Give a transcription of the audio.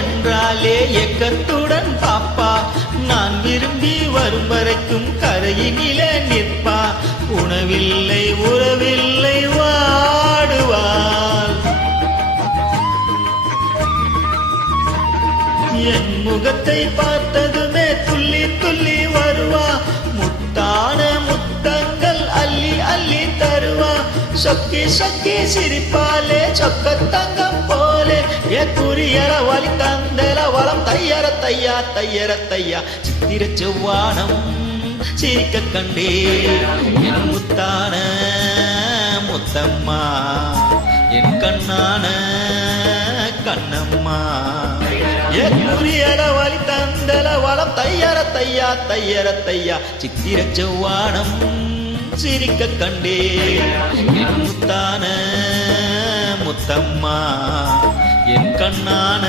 என்றாலே ஏக்கத்துடன் பாப்பா நான் விரும்பி வரும் வரைக்கும் கரையினிலே நிற்பா உணவில்லை உறவில்லை வாடுவாள் என் முகத்தை பார்த்ததுமே துள்ளி துள்ளி வருவா முத்தான முத்தங்கள் அள்ளி அள்ளி தருவா சொக்கி சொக்கி சிரிப்பாலே சொக்கத்தங்கம் போலே ஏ குறியற வலி தந்தல வளம் தையற தையா தையற தையா சித்திர செவ்வானம் சிரிக்க கண்டே என் முத்தான முத்தம்மா என் கண்ணான கண்ணம்மா ஏ குறியற வலி தந்தல வளம் தையற தையா தையற தையா சித்திர செவ்வானம் சிரிக்க கண்டே என் முத்தான முத்தம்மா என் கண்ணான